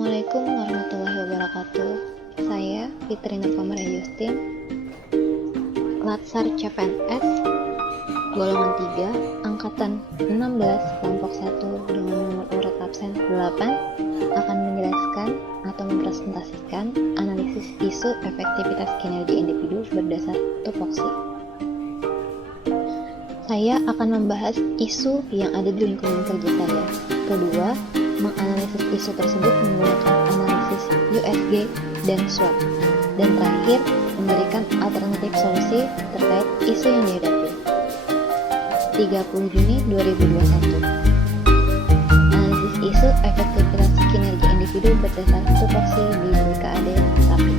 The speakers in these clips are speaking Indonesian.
Assalamualaikum warahmatullahi wabarakatuh. Saya Fitri Nurkamara Justin, Latsar CPNS, golongan 3, angkatan 16, kelompok 1 dengan nomor urut absen 8, akan menjelaskan atau mempresentasikan analisis isu efektivitas kinerja individu berdasar tupoksi. Saya akan membahas isu yang ada di lingkungan kerja saya. Kedua, menganalisis isu tersebut menggunakan analisis USG dan SWOT. Dan terakhir, memberikan alternatif solusi terkait isu yang dihadapi. 30 Juni 2021. Analisis isu efektivitas kinerja individu berdasar tupoksi di BKAD TAPI.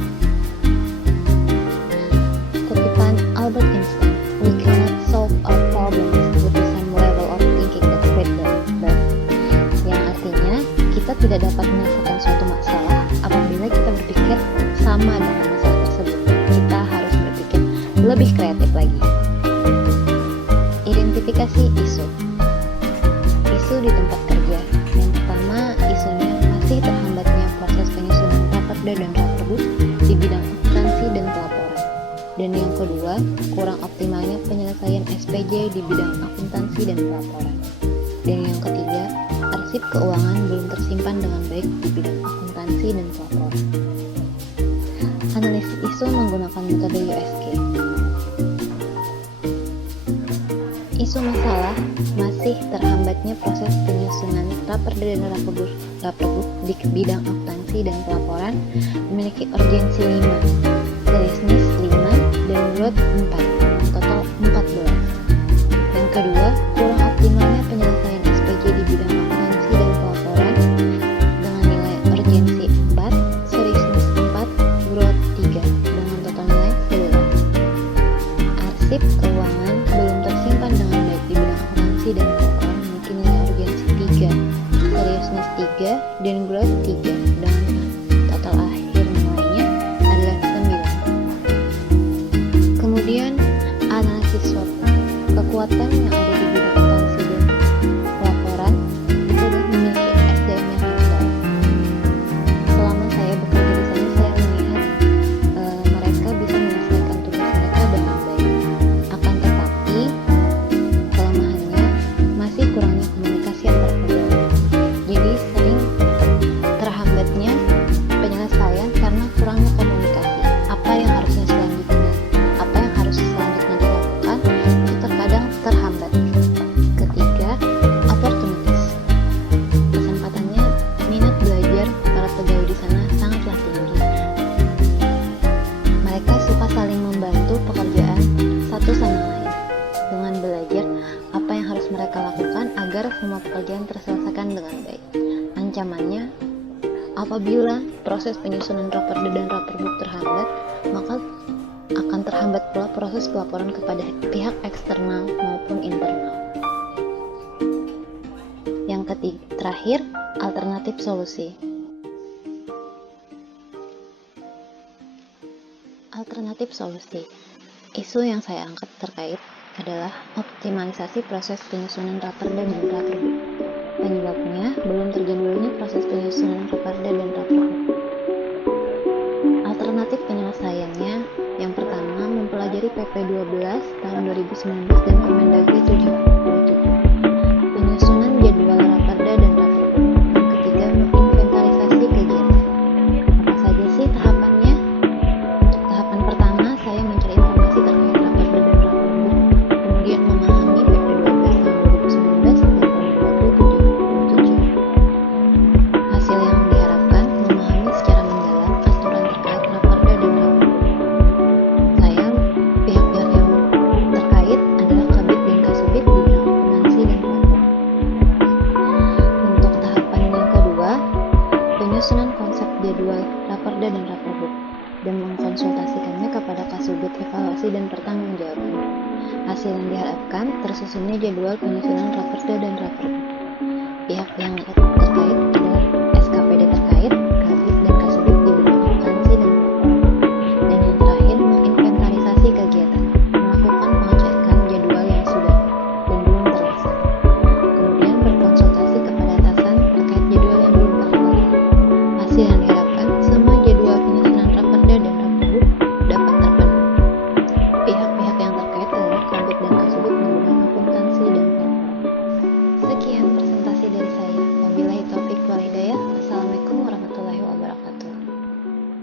Kutipan Albert Einstein, "We cannot solve our problems with the same level of thinking that create them." Yang artinya, kita tidak dapat menyelesaikan suatu masalah apabila kita berpikir sama dengan masalah tersebut. Kita harus berpikir lebih kreatif lagi. Identifikasi isu. Isu di tempat kerja. Yang pertama, isunya masih terhambatnya proses penyusunan raperda dan raperbuk di bidang akuntansi dan pelaporan. Dan yang kedua, kurang optimalnya penyelesaian SPJ di bidang akuntansi dan pelaporan. Dan yang ketiga, arsip keuangan belum tersimpan dengan baik di bidang akuntansi dan pelaporan. Analisis isu menggunakan metode USG. Isu masalah masih terhambatnya proses penyusunan raperda dan raperbuk di bidang akuntansi dan pelaporan memiliki urgensi 5, seriousness 5, dan growth 4, total 14. Yang kedua, kurang optimalnya penyelesaian SPJ di bidang akuntansi dan pelaporan dengan nilai urgensi 4, seriousness 4, growth 3, dengan total nilai 11. Arsip keuangan belum tersimpan dengan baik di bidang akuntansi dan pelaporan memiliki nilai urgensi 3, seriousness 3, dan growth 3, dengan total akhir nilainya adalah 9. Kemudian, analisis SWOT. Kekuatan yang ada di bidang akuntansi dan pelaporan itu adalah memiliki SDM yang handal. Selama saya bekerja di sana, saya melihat mereka bisa menyelesaikan tugas mereka dengan baik. Akan tetapi, kelemahannya masih kurangnya komunikasi antar pegawai. Jadi sering terhambatnya penyelesaian karena kurangnya komunikasi. Apa yang harusnya selanjutnya dilakukan itu terkadang terhambat. Ketiga, opportunities. Kesempatannya, minat belajar para pegawai di sana sangatlah tinggi. Mereka suka saling membantu pekerjaan satu sama lain dengan belajar apa yang harus mereka lakukan agar semua pekerjaan terselesaikan dengan baik. Ancamannya, apabila proses penyusunan raperda dan raperbuk terhambat, maka akan terhambat pula proses pelaporan kepada pihak eksternal maupun internal. Yang terakhir, alternatif solusi. Alternatif solusi. Isu yang saya angkat terkait adalah optimalisasi proses penyusunan raperda dan raperbuk. Penyebabnya belum terjadwalnya proses penyusunan raperda dan raperbuk. Alternatif penyelesaiannya, yang pertama, mempelajari PP 12 tahun 2019 dan Permendagri 77, penyusunan jadwal raperda dan raperbuk. Yang ketiga, menginventarisasi kegiatan. Apa saja sih tahapannya? Untuk tahapan pertama, saya mencari informasi terkait raperda dan raperbuk, kemudian memahami PP 12 tahun 2019 dan Permendagri 77. Hasil yang diharapkan, memahami secara mendalam aturan terkait raperda dan raperbuk. Pihak-pihak yang terkait adalah Kabid dan Kasubit di bidang akuntansi dan pelaporan. Untuk tahapan yang kedua, penyusunan konsep jadwal raperda dan raperbuk dan mengkonsultasikannya kepada Kasubit evaluasi dan pertanggungjawaban. Hasil yang diharapkan, tersusunnya jadwal penyusunan raperda dan raperbuk. Pihak yang terkait